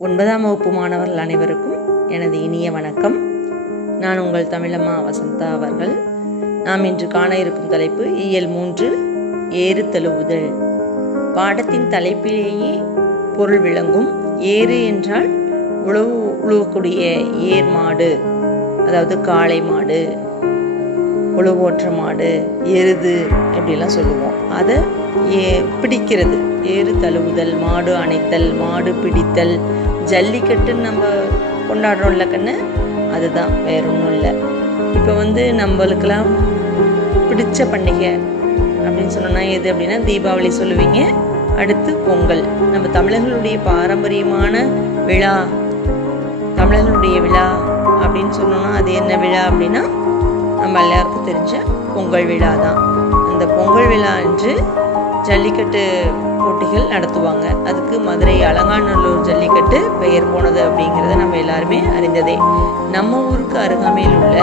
9ஆம் வகுப்பு மாணவர்கள் அனைவருக்கும் எனது இனிய வணக்கம். நான் உங்கள் தமிழம்மா வசந்தா அவர்கள். நாம் இன்று காண இருக்கும் தலைப்பு இயல் 3 ஏறு தழுவுதல். பாடத்தின் தலைப்பிலேயே பொருள் விளங்கும். ஏறு என்றால் உழுவக்கூடிய ஏர் மாடு, அதாவது காளை மாடு, உழுவோற்ற மாடு, எருது இப்படிலாம் சொல்லுவோம். அதை பிடிக்கிறது ஏறு தழுவுதல், மாடு அணைத்தல், மாடு பிடித்தல், ஜல்லிக்கட்டுன்னு நம்ம கொண்டாடுறோம்ல கண்ணு, அதுதான், வேற ஒன்றும் இல்லை. இப்போ நம்மளுக்கெல்லாம் பிடிச்ச பண்டிகை அப்படின்னு சொன்னோன்னா எது அப்படின்னா தீபாவளி சொல்லுவீங்க. அடுத்து பொங்கல். நம்ம தமிழர்களுடைய பாரம்பரியமான விழா, தமிழர்களுடைய விழா அப்படின்னு சொன்னோன்னா அது என்ன விழா அப்படின்னா நம்ம எல்லாருக்கும் தெரிஞ்ச பொங்கல் விழா தான். அந்த பொங்கல் விழா அன்று ஜல்லிக்கட்டு போட்டிகள் நடத்துவாங்க. அதுக்கு மதுரை அலங்காநல்லூர் ஜல்லிக்கட்டு பெயர் போனது அப்படிங்கிறத நம்ம எல்லாருமே அறிந்ததே. நம்ம ஊருக்கு அருகாமையில் உள்ள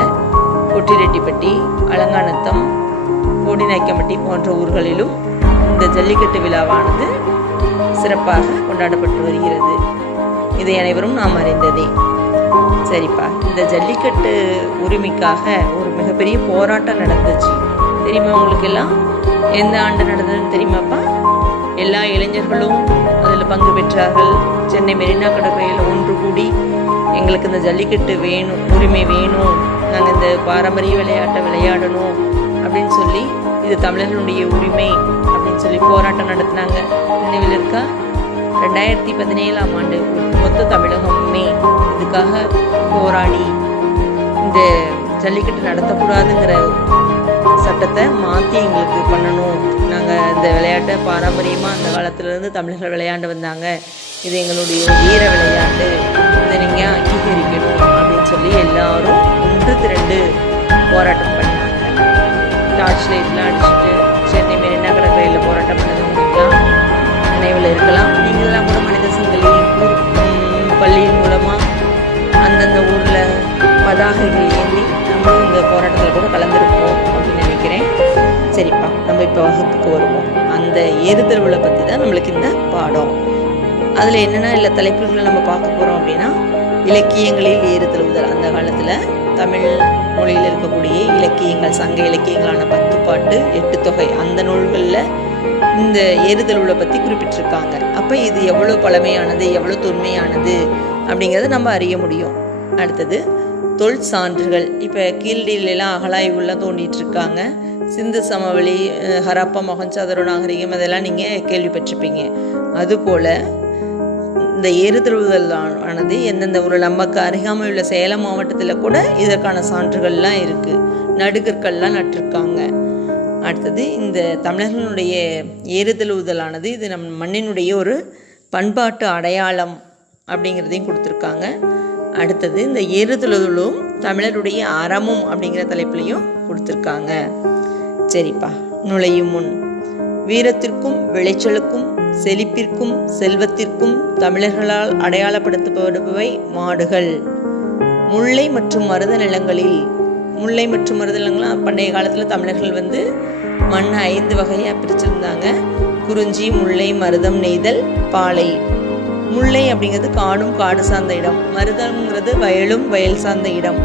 கொட்டிரெட்டிப்பட்டி, அலங்காநத்தம், கோடிநாயக்கம்பட்டி போன்ற ஊர்களிலும் இந்த ஜல்லிக்கட்டு விழாவானது சிறப்பாக கொண்டாடப்பட்டு வருகிறது. இதை அனைவரும் நாம் அறிந்ததே. சரிப்பா, இந்த ஜல்லிக்கட்டு உரிமைக்காக ஒரு மிகப்பெரிய போராட்டம் நடந்துச்சு. தெரியுமா உங்களுக்கு எல்லாம்? எந்த ஆண்டு நடந்ததுன்னு தெரியுமாப்பா? எல்லா இளைஞர்களும் அதில் பங்கு பெற்றார்கள். சென்னை மெரினா கடற்கரையில் ஒன்று கூடி எங்களுக்கு இந்த ஜல்லிக்கட்டு வேணும், உரிமை வேணும், நாங்கள் இந்த பாரம்பரிய விளையாட்டை விளையாடணும் அப்படின்னு சொல்லி, இது தமிழர்களுடைய உரிமை அப்படின்னு சொல்லி போராட்டம் நடத்தினாங்க. நினைவில் இருக்கா? 2017ஆம் ஆண்டு மொத்த தமிழகமே இதுக்காக போராடி இந்த ஜல்லிக்கட்டு நடத்தக்கூடாதுங்கிற சட்டத்தை மாற்றி எங்களுக்கு பண்ணணும், நாங்கள் இந்த விளையாட்டை பாரம்பரியமாக அந்த காலத்திலேருந்து தமிழர்கள் விளையாண்டு வந்தாங்க, இது எங்களுடைய வீர விளையாட்டு, இதை நீங்கள் அங்கீகரிக்கணும் அப்படின்னு சொல்லி எல்லாரும் ஒன்று திரண்டு போராட்டம் பண்ணாங்க. டார்ச் லைட்லாம் அடிச்சுட்டு சென்னை மெரினா கடற்கரையில் போராட்டம் பண்ணதுலாம் நினைவில் இருக்கலாம். நீங்களாம் கூட மனித சங்கிலி பள்ளியின் மூலமாக அந்தந்த ஊரில் பதாகைகள் ஏந்தி நம்மளும் இந்த போராட்டத்தில் கூட கலந்துருப்போம் அப்படின்னு நினைக்கிறேன். சரிப்பா, நம்ம இப்போ வகுப்புக்கு வருவோம். அந்த ஏறுதழுவலை பற்றி தான் நம்மளுக்கு இந்த பாடம். அதில் என்னென்ன இல்லை தலைப்புகளை நம்ம பார்க்க போகிறோம் அப்படின்னா, இலக்கியங்களில் ஏறுதழுவுதல். அந்த காலத்தில் தமிழ் மொழியில் இருக்கக்கூடிய இலக்கியங்கள், சங்க இலக்கியங்களான 10 பாட்டு 8 தொகை, அந்த நூல்களில் இந்த ஏறுதழுவலை பற்றி குறிப்பிட்டிருக்காங்க. அப்போ இது எவ்வளோ பழமையானது, எவ்வளோ தொன்மையானது அப்படிங்கிறத நம்ம அறிய முடியும். அடுத்தது தொல் சான்றுகள். இப்போ கீழ்டியிலாம் அகழாய்வுலாம் தோண்டிட்டு இருக்காங்க. சிந்து சமவெளி, ஹரப்பா, மொஹஞ்சதாரோ நாகரிகம், அதெல்லாம் நீங்கள் கேள்விப்பட்டிருப்பீங்க. அதுபோல் இந்த ஏறுதழுவுதல் ஆனது எந்தெந்த ஒரு நமக்கு அருகாமை உள்ள சேலம் மாவட்டத்தில் கூட இதற்கான சான்றுகள்லாம் இருக்குது. நடுகற்கள்லாம் நட்டிருக்காங்க. அடுத்தது இந்த தமிழர்களுடைய ஏறுதழுவுதலானது இது நம் மண்ணினுடைய ஒரு பண்பாட்டு அடையாளம் அப்படிங்கிறதையும் கொடுத்துருக்காங்க. அடுத்தது இந்த ஏறுதழுவலும் தமிழருடைய அறமும் அப்படிங்கிற தலைப்புலையும் கொடுத்துருக்காங்க. சரிப்பா, நுழையும் முன் வீரத்திற்கும் விளைச்சலுக்கும் செழிப்பிற்கும் செல்வத்திற்கும் தமிழர்களால் அடையாளப்படுத்தப்படுபவை மாடுகள். முல்லை மற்றும் மருத நிலங்களில், முல்லை மற்றும் மருத நிலங்கள்லாம் பண்டைய காலத்தில் தமிழர்கள் மண் 5 வகையாக பிரிச்சிருந்தாங்க. குறிஞ்சி, முல்லை, மருதம், நெய்தல், பாலை. முல்லை அப்படிங்கிறது காடும் காடு சார்ந்த இடம். மருதம்ங்கிறது வயலும் வயல் சார்ந்த இடம்.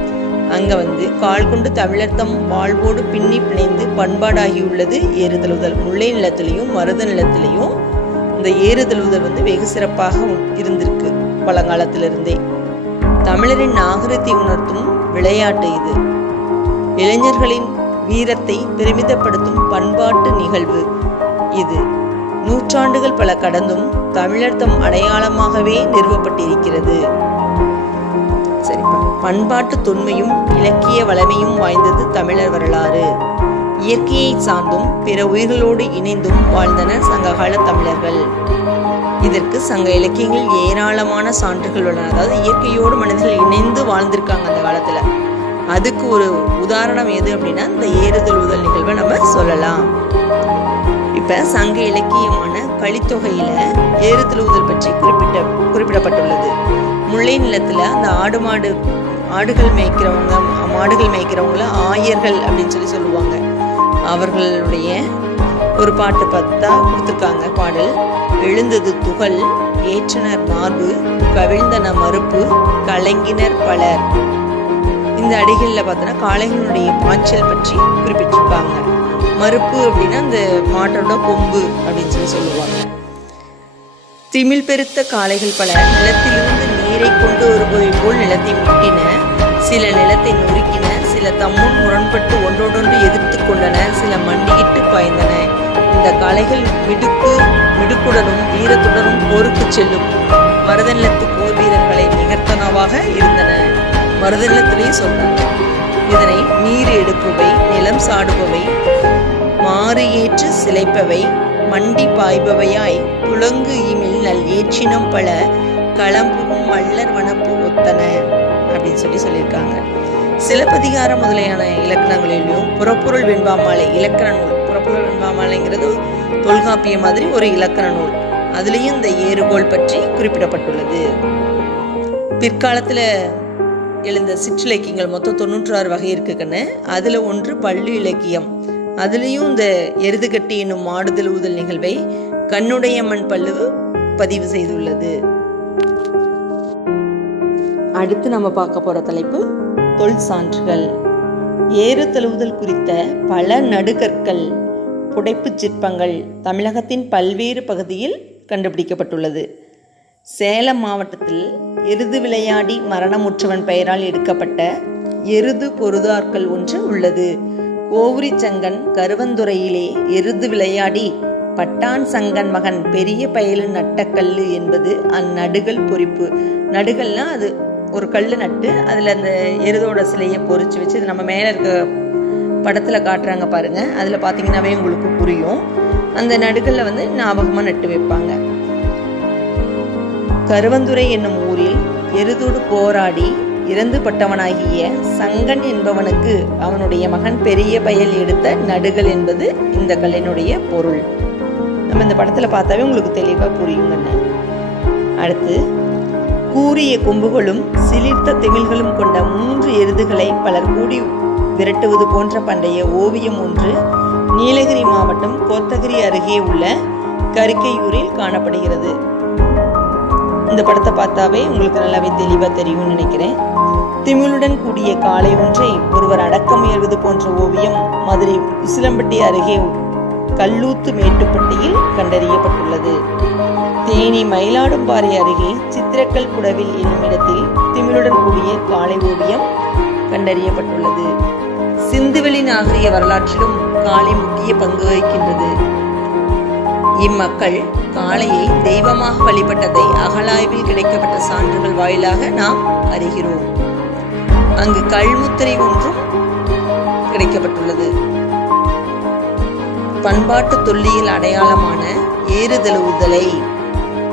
அங்கே கால் கொண்டு தமிழர்த்தம் வாழ்வோடு பின்னி பிணைந்து பண்பாடாகியுள்ளது ஏறுதழுவுதல். முல்லை நிலத்திலையும் மருத நிலத்திலையும் இந்த ஏறுதழுவுதல் வெகு சிறப்பாக இருந்திருக்கு பழங்காலத்திலிருந்தே. தமிழரின் நாகரிகத்தை உணர்த்தும் விளையாட்டு இது. இளைஞர்களின் வீரத்தை பெருமிதப்படுத்தும் பண்பாட்டு நிகழ்வு இது. நூற்றாண்டுகள் பல கடந்தும் தமிழர் தம் அடையாளமாகவே நிறுவப்பட்டிருக்கிறது. சரிப்பா, பண்பாட்டு தொன்மையும் இலக்கிய வளமையும் வாய்ந்தது தமிழர் வரலாறு. இயற்கையை சார்ந்தும் பிற உயிர்களோடு இணைந்தும் வாழ்ந்தனர் சங்ககால தமிழர்கள். இதற்கு சங்க இலக்கியங்களில் ஏராளமான சான்றுகள் உள்ளன. அதாவது இயற்கையோடு மனிதர்கள் இணைந்து வாழ்ந்திருக்காங்க அந்த காலத்துல. அதுக்கு ஒரு உதாரணம் எது அப்படின்னா இந்த ஏறுதழுவுதல் நிகழ்வை நம்ம சொல்லலாம். இப்ப சங்க இலக்கியமான கலித்தொகையில ஏறுதழுவுதல் பற்றி குறிப்பிடப்பட்டுள்ளது. முல்லை நிலத்துல அந்த ஆடுகள் மேய்க்கிறவங்கள ஆயர்கள் அப்படின்னு சொல்லுவாங்க. அவர்களுடைய ஒரு பாட்டு பார்த்தா கொடுத்துருக்காங்க பாடல். எழுந்தது துகள், ஏற்றனர் மார்பு, கவிழ்ந்தன மறுப்பு, கலங்கினர் பலர். இந்த அடிகளில் பார்த்தோன்னா காளைகளுடைய பாய்ச்சல் பற்றி குறிப்பிட்டிருப்பாங்க. மறுப்பு அப்படின்னா அந்த மாட்டோட கொம்பு அப்படின்னு சொல்லுவாங்க. திமிழ் பெருத்த காளைகள் பல நிலத்திலிருந்து நீரை கொண்டு வருபவை போல் நிலத்தை முட்டின, சில நிலத்தை நொறுக்கின, சில தம்முன் முரண்பட்டு ஒன்றோடொன்று எதிர்த்து கொண்டன, சில மண்டியிட்டு பாய்ந்தன. இந்த காளைகள் மிடுக்குடனும் வீரத்துடனும் போருக்கு செல்லும் மருதநிலத்து போர் வீரர்களை நிகர்த்தனவாக இருந்தன. மருதநிலத்திலேயே சொன்னாங்க. இதனை நீர் எடுப்பவை, நிலம் சாடுபவை, மாறு ஏற்று சிலைப்பவை, மண்டி பாய்பவையாய் துளங்கு இமில் நல் ஏற்றினம் பல களம்புகும் மல்லர் வனப்பு ஒத்தன அப்படின்னு சொல்லியிருக்காங்க. சிலப்பதிகாரம் முதலையான இலக்கணங்களிலும் புறப்பொருள் வெண்பாமாலை இலக்கண நூல், புறப்பொருள் வெண்பாமாலைங்கிறது தொல்காப்பிய மாதிரி ஒரு இலக்கண நூல், அதுலேயும் இந்த ஏறுகோள் பற்றி குறிப்பிடப்பட்டுள்ளது. பிற்காலத்தில் எழுந்த சிற்றிலக்கியங்கள் மொத்தம் 96 வகை இருக்குன்னு, அதில் ஒன்று பள்ளி இலக்கியம். அதுலேயும் இந்த எருதுகட்டி என்னும் மாடுதல் ஊதல் நிகழ்வை கண்ணுடைய மண் பல்லு பதிவு செய்துள்ளது. அடுத்து நம்ம பார்க்க போற தலைப்பு தொல் சான்றுகள். ஏறு தழுவுதல் குறித்த பல நடுகற்கள், புடைப்புச் சிற்பங்கள் தமிழகத்தின் பல்வேறு பகுதியில் கண்டுபிடிக்கப்பட்டுள்ளது. சேலம் மாவட்டத்தில் எருது விளையாடி மரணமுற்றவன் பெயரால் எடுக்கப்பட்ட எருது பொருதார்கள் ஒன்று உள்ளது. கோவுரி சங்கன் கருவந்துறையிலே எருது விளையாடி பட்டான் சங்கன் மகன் பெரிய பயலு நட்டக்கல்லு என்பது அந்நடுகள் பொறிப்பு. நடுகள்னா அது ஒரு கல் நட்டு அதில் அந்த எருதோட சிலையை பொறிச்சு வச்சு, இது நம்ம மேலே இருக்க படத்தில் காட்டுறாங்க பாருங்க, அதில் பார்த்தீங்கன்னாவே உங்களுக்கு புரியும். அந்த நடுகளில் ஞாபகமாக நட்டு வைப்பாங்க. கருவந்துறை என்னும் ஊரில் எருதோடு போராடி இறந்து பட்டவனாகிய சங்கன் என்பவனுக்கு அவனுடைய மகன் பெரிய பயல் எடுத்த நடுகள் என்பது இந்த கல்லினுடைய பொருள். நம்ம இந்த படத்துல பார்த்தாவே உங்களுக்கு தெளிவா புரியுங்கன்னு. அடுத்து, கூரிய கொம்புகளும் சிலிர்த்த திமில்களும் கொண்ட 3 எருதுகளை பலர் கூடி விரட்டுவது போன்ற பண்டைய ஓவியம் ஒன்று நீலகிரி மாவட்டம் கோத்தகிரி அருகே உள்ள கருக்கையூரில் காணப்படுகிறது. இந்த படத்தை பார்த்தாவே உங்களுக்கு நல்லாவே தெளிவா தெரியும்னு நினைக்கிறேன். திமிழுடன் கூடிய காளை ஒன்றை ஒருவர் அடக்க முயல்வது போன்ற ஓவியம் மதுரை உசிலம்பட்டி அருகே கல்லூத்து மேட்டுப்பட்டியில் கண்டறியப்பட்டுள்ளது. தேனி மயிலாடும்பாறை அருகே சித்திரக்கல் புடவில் என்னும் இடத்தில் திமிழுடன் கூடிய காளை ஓவியம் கண்டறியப்பட்டுள்ளது. சிந்துவெளி நாகரிக வரலாற்றிலும் காளை முக்கிய பங்கு வகிக்கின்றது. இம்மக்கள் காளையை தெய்வமாக வழிபட்டதை அகழாய்வில் கிடைக்கப்பட்ட சான்றுகள் வாயிலாக நாம் அறிகிறோம். அங்கு கல்முத்திரை ஒன்றும் கிடைக்கப்பட்டுள்ளது. பண்பாட்டு தொல்லியல் அடையாளமான ஏறுதழுவுதலை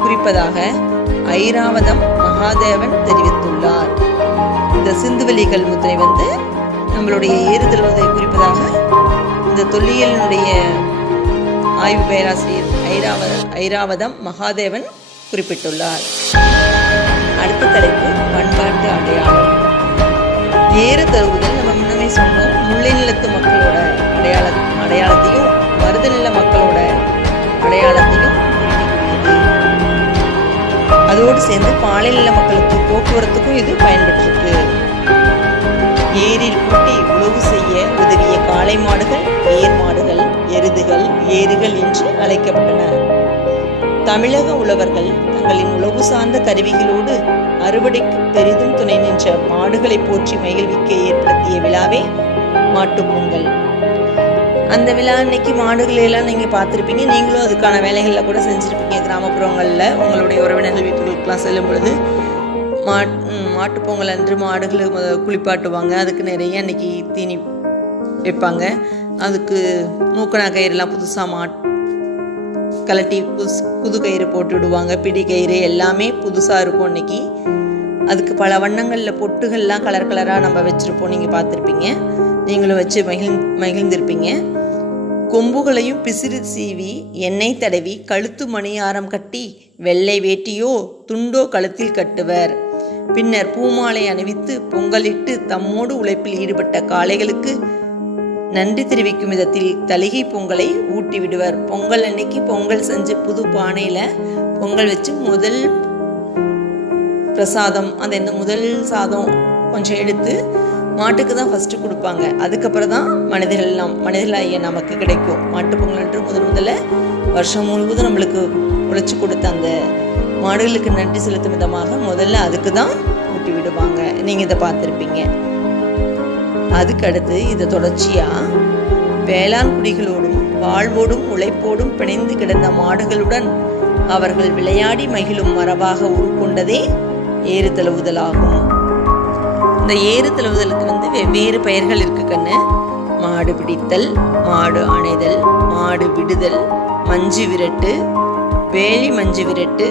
குறிப்பதாக ஐராவதம் மகாதேவன் தெரிவித்துள்ளார். இந்த சிந்துவெளி கல்முத்திரை நம்மளுடைய ஏறுதழுவுதலை குறிப்பதாக இந்த தொல்லியலினுடைய ஆய்வு பேராசிரியர் ஐராவதம் மகாதேவன் குறிப்பிட்டுள்ளார். அடுத்த தலைப்பு பண்பாட்டு அடையாளம். ஏறு தழுவுதல் நம்ம முன்னமே சொன்னோம், முல்லை நிலத்து மக்களோட அடையாளத்தையும் மருதநில மக்களோட அடையாளத்தையும் குறிக்கக்கூடியது. அதோடு சேர்ந்து பாலைநில மக்களுக்கு போக்குவரத்துக்கும் இது பயன்பட்டிருக்கு. ஏரில் பூட்டி உழவு செய்ய உதவிய காளை மாடுகள் ஏர் மாடுகள், எருதுகள், ஏறுகள் என்று அழைக்கப்பட்டன. தமிழக உழவர்கள் தங்களின் உழவு சார்ந்த கருவிகளோடு அறுவடைக்கு பெரிதும் துணை நின்ற மாடுகளை போற்றி மகிழ்விக்க ஏற்படுத்திய விழாவே மாட்டுப்பொங்கல். அந்த விழா அன்னைக்கு மாடுகளை எல்லாம் நீங்க பார்த்துருப்பீங்க. நீங்களும் அதுக்கான வேலைகள்ல கூட செஞ்சிருப்பீங்க. கிராமப்புறங்கள்ல உங்களுடைய உறவினர்கள் வீட்டுகளுக்கெல்லாம் செல்லும் பொழுது மாட்டுப்பொங்கல் அன்று மாடுகளை குளிப்பாட்டுவாங்க. அதுக்கு நிறைய அன்னைக்கு தீனி வைப்பாங்க. அதுக்கு மூக்கணா கயிறுலாம் புதுசாக கலட்டி புது கயிறு போட்டு விடுவாங்க. பிடி கயிறு எல்லாமே புதுசாக இருக்கும் அன்னைக்கு. அதுக்கு பல வண்ணங்களில் பொட்டுகள்லாம் கலர் கலராக நம்ம வச்சுருப்போம். நீங்கள் பார்த்துருப்பீங்க, நீங்களும் வச்சு மகிழ்ந்திருப்பீங்க. கொம்புகளையும் பிசிறு சீவி எண்ணெய் தடவி கழுத்து மணியாரம் கட்டி வெள்ளை வேட்டியோ துண்டோ கழுத்தில் கட்டுவர். பின்னர் பூமாலை அணிவித்து பொங்கலிட்டு தம்மோடு உழைப்பில் ஈடுபட்ட காளைகளுக்கு நன்றி தெரிவிக்கும் விதத்தில் தலிகை பொங்கலை ஊட்டி விடுவர். பொங்கல் அன்னைக்கு பொங்கல் செஞ்சு புது பானையில் பொங்கல் வச்சு முதல் பிரசாதம் அந்த முதல் சாதம் கொஞ்சம் எடுத்து மாட்டுக்கு தான் ஃபஸ்ட்டு கொடுப்பாங்க. அதுக்கப்புறம் தான் மனிதர்களாகிய நமக்கு கிடைக்கும். மாட்டு பொங்கல்ன்று முதல்ல வருஷம் முழுவதும் நம்மளுக்கு உழைச்சி கொடுத்த அந்த மாடுகளுக்கு நன்றி செலுத்தும் விதமாக முதல்ல அதுக்கு தான் ஊட்டி விடுவாங்க. நீங்கள் இதை பார்த்துருப்பீங்க. அதுக்கு அடுத்து இதை தொடர்ச்சியாக வேளாண் குடிகளோடும் வாழ்வோடும் உழைப்போடும் பிணைந்து கிடந்த மாடுகளுடன் அவர்கள் விளையாடி மகிழும் மரபாக உருக்கொண்டதே ஏறு தழுவுதலாகும். இந்த ஏறு தழுவுதலுக்கு வெவ்வேறு பெயர்கள் இருக்கு கண்ணு. மாடு பிடித்தல், மாடு அணைதல், மாடு விடுதல், மஞ்சு விரட்டு, வேலி மஞ்சு விரட்டு,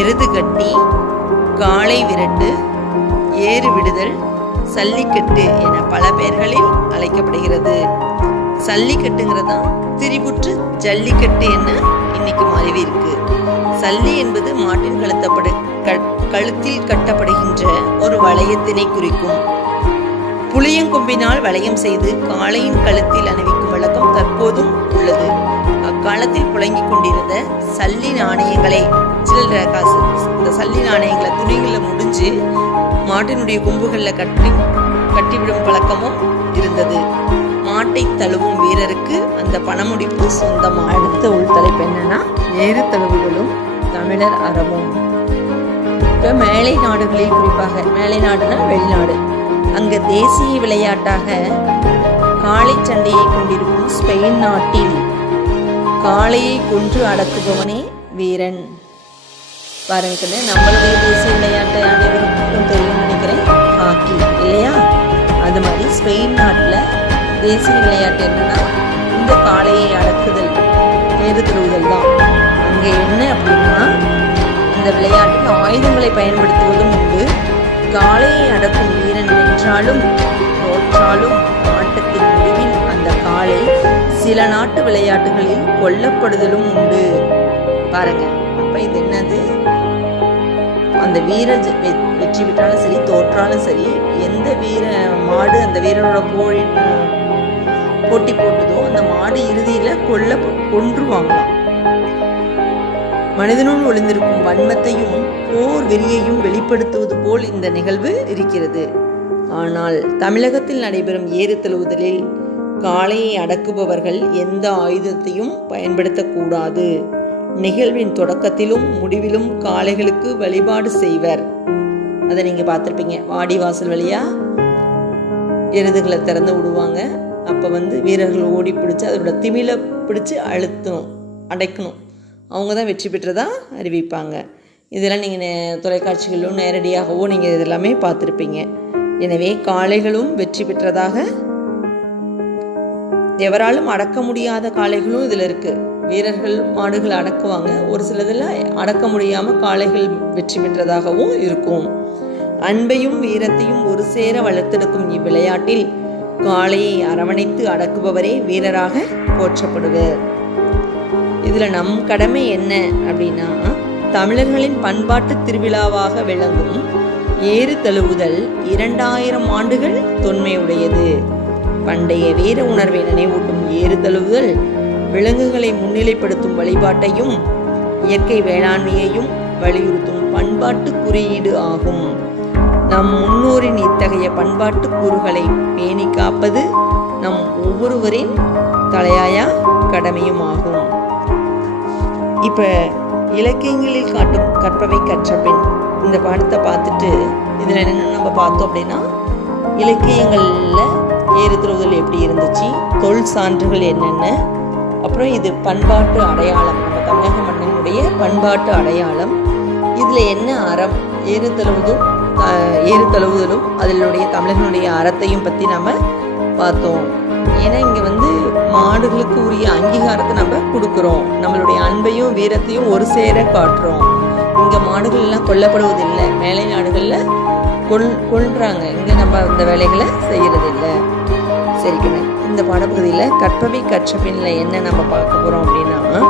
எருது கட்டி, காளை விரட்டு, ஏறு விடுதல், சல்லிக்கட்டு என பல பெயர்களில் அழைக்கப்படுகிறது. சல்லிக்கட்டுங்கிறதா திரிபுற்று ஜல்லிக்கட்டு என்ன இன்னைக்கு மாறி இருக்கு. சல்லி என்பது மாட்டின் கழுத்தில் கட்டப்படுகின்ற ஒரு வளையத்தினை குறிக்கும். புளியங்கொம்பினால் வளையம் செய்து காளையின் கழுத்தில் அணிவிக்கும் வழக்கம் தற்போதும் உள்ளது. அக்காலத்தில் புழங்கிக் கொண்டிருந்த சல்லி நாணயங்களை, சில்லறை காசு, இந்த சல்லி நாணயங்களை துணிகளில் முடிஞ்சு மாட்டினுடைய கொம்புகளில் கட்டிவிடும் பழக்கமும் இருந்தது. மாட்டை தழுவும் வீரருக்கு அந்த பணமுடிப்பு சொந்தமாக. அடுத்த உள்தலைப்பு என்னன்னா ஏறு தழுவுகளும் தமிழர் அறமும். இப்போ மேலை நாடுகளில், குறிப்பாக மேலை நாடுனா வெளிநாடு, அங்கே தேசிய விளையாட்டாக காளை சண்டையை கொண்டிருக்கும் ஸ்பெயின் நாட்டில் காளையை கொன்று அடக்குபவனே வீரன். பாருங்க, நம்மளுடைய தேசிய விளையாட்டை அனைவருக்கும் தெரியும் நினைக்கிறேன், ஹாக்கி இல்லையா? அது மாதிரி ஸ்பெயின் நாட்டில் தேசிய விளையாட்டு என்னன்னா இந்த காளையை அடக்குதல், ஏறு தழுவுதல் தான். அங்கே என்ன அப்படின்னா இந்த விளையாட்டில் ஆயுதங்களை பயன்படுத்துவதும் உண்டு. காளையை அடக்கும் வீரன் வென்றாலும் தோற்றாலும் ஆட்டத்தின் முடிவில் அந்த காளை சில நாட்டு விளையாட்டுகளில் கொல்லப்படுதலும் உண்டு. பாருங்க, அப்ப இது என்னது? அந்த வீரர் வெற்றி பெற்றாலும் சரி தோற்றாலும் சரி, எந்த மாடு அந்த வீரரோட போட்டி போட்டதோ அந்த மாடு இறுதியில கொன்றுவாங்களாம். மனிதனுள் ஒளிந்திருக்கும் வன்மத்தையும் போர் வெறியையும் வெளிப்படுத்துவது போல் இந்த நிகழ்வு இருக்கிறது. ஆனால் தமிழகத்தில் நடைபெறும் ஏறு தழுவுதலில் காளையை அடக்குபவர்கள் எந்த ஆயுதத்தையும் பயன்படுத்தக்கூடாது. நிகழ்வின் தொடக்கத்திலும் முடிவிலும் காளைகளுக்கு வழிபாடு செய்வர். அதை நீங்க பார்த்துருப்பீங்க. வாடி வாசல் வழியா எருதுகளை திறந்து விடுவாங்க. அப்போ வீரர்கள் ஓடி பிடிச்சி அதோட திமில பிடிச்சி அடைக்கணும். அவங்க தான் வெற்றி பெற்றதா அறிவிப்பாங்க. இதெல்லாம் நீங்கள் தொலைக்காட்சிகளிலும் நேரடியாகவோ நீங்கள் இதெல்லாமே பார்த்துருப்பீங்க. எனவே காளைகளும் வெற்றி பெற்றதாக, எவராலும் அடக்க முடியாத காளைகளும் இதில் இருக்குது. வீரர்கள் மாடுகள் அடக்குவாங்க, ஒரு சிலதில் அடக்க முடியாமல் காளைகள் வெற்றி பெற்றதாகவும் இருக்கும். அன்பையும் வீரத்தையும் ஒரு சேர வளர்த்தெடுக்கும் இவ்விளையாட்டில் காளையை அரவணைத்து அடக்குபவரே வீரராக போற்றப்படுவர். இதில் நம் கடமை என்ன அப்படின்னா, தமிழர்களின் பண்பாட்டு திருவிழாவாக விளங்கும் ஏறு தழுவுதல் 2000 ஆண்டுகள் தொன்மையுடையது. பண்டைய வீர உணர்வை நினைவூட்டும் ஏறு தழுவுதல் விலங்குகளை முன்னிலைப்படுத்தும் வழிபாட்டையும் இயற்கை வேளாண்மையையும் வலியுறுத்தும் பண்பாட்டு குறியீடு ஆகும். நம் முன்னோரின் இத்தகைய பண்பாட்டு கூறுகளை பேணி காப்பது நம் ஒவ்வொருவரின் தலையாய கடமையும் ஆகும். இப்போ இலக்கியங்களில் காட்டும் கற்பவை கற்ற பெண் இந்த பாடத்தை பார்த்துட்டு இதில் என்னென்ன நம்ம பார்த்தோம் அப்படின்னா, இலக்கியங்களில் ஏறு தழுவுதல் எப்படி இருந்துச்சு, தொல் சான்றுகள் என்னென்ன, அப்புறம் இது பண்பாட்டு அடையாளம், நம்ம தமிழக மண்ணினுடைய பண்பாட்டு அடையாளம். இதில் என்ன அறம், ஏறு தழுவுதலும் அதனுடைய தமிழர்களுடைய அறத்தையும் பற்றி நம்ம பார்த்தோம். ஏன்னா இங்கே மாடுகளுக்கு உரிய அங்கீகாரத்தை நம்ம கொடுக்குறோம். நம்மளுடைய அன்பையும் வீரத்தையும் ஒரு சேர காட்டுறோம். இங்கே மாடுகள்லாம் கொல்லப்படுவதில்லை. மேலை நாடுகளில் கொல்றாங்க. இங்கே நம்ம அந்த வேலைகளை செய்யறதில்லை. சரிக்கண்ணே, இந்த பாடப்பகுதியில் கற்பவை கற்ற பின்னில் என்ன நம்ம பார்க்க போகிறோம் அப்படின்னா,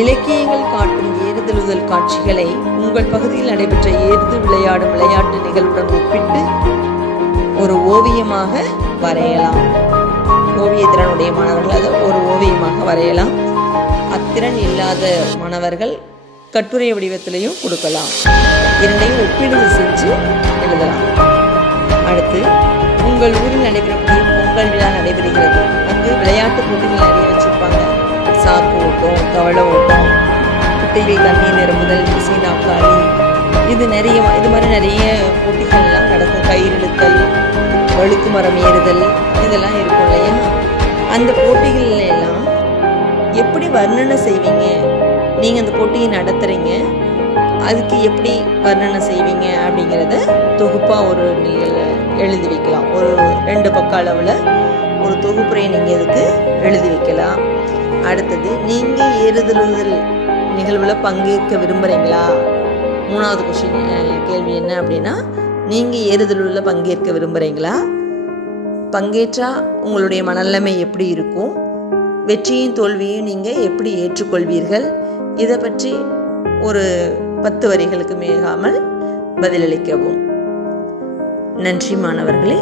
இலக்கியங்கள் காட்டும் ஏறு தழுவுதல் காட்சிகளை உங்கள் பகுதியில் நடைபெற்ற ஏறு விளையாடும் விளையாட்டு நிகழ்வுடன் ஒப்பிட்டு ஒரு ஓவியமாக வரையலாம். ஓவியத்திறனுடைய மாணவர்கள் அதை ஒரு ஓவியமாக வரையலாம். அத்திறன் இல்லாத மாணவர்கள் கட்டுரை வடிவத்திலையும் கொடுக்கலாம். இரண்டையும் ஒப்பீடு செஞ்சு எழுதலாம். அடுத்து, உங்கள் ஊரில் நடைபெறக்கூடிய பொங்கல் விழா நடைபெறுகிறது. அங்கு விளையாட்டு போட்டிகள் நிறைய வச்சுருப்பாங்க. சாக்கு ஓட்டம், தவளை ஓட்டம், குட்டையில் தண்ணீர் நிரம்புதல், இசை நாற்காலி, இது மாதிரி நிறைய போட்டிகள்லாம் நடக்கும். கயிறு இழுத்தல், வழுக்கு மரம் ஏறுதல், இதெல்லாம் இருக்கும் இல்லையா? அந்த போட்டிகள் எல்லாம் எப்படி வர்ணனை செய்வீங்க? நீங்கள் அந்த போட்டியை நடத்துகிறீங்க, அதுக்கு எப்படி வர்ணனை செய்வீங்க அப்படிங்கிறத தொகுப்பாக ஒரு நீங்கள் எழுதி வைக்கலாம். ஒரு 2 பக்க அளவில் ஒரு தொகுப்புரையை நீங்கள் இதுக்கு எழுதி வைக்கலாம். அடுத்தது, நீங்கள் ஏறுதழுதல் நிகழ்வில் பங்கேற்க விரும்புகிறீங்களா? 3வது கேள்வி என்ன அப்படின்னா, நீங்கள் ஏறுதழுவில் பங்கேற்க விரும்புகிறீங்களா? பங்கேற்றா உங்களுடைய மனநிலைமை எப்படி இருக்கும்? வெற்றியும் தோல்வியும் நீங்கள் எப்படி ஏற்றுக்கொள்வீர்கள்? இதை பற்றி ஒரு 10 வரிகளுக்கு மிகாமல் பதிலளிக்கவும். நன்றி மாணவர்களே.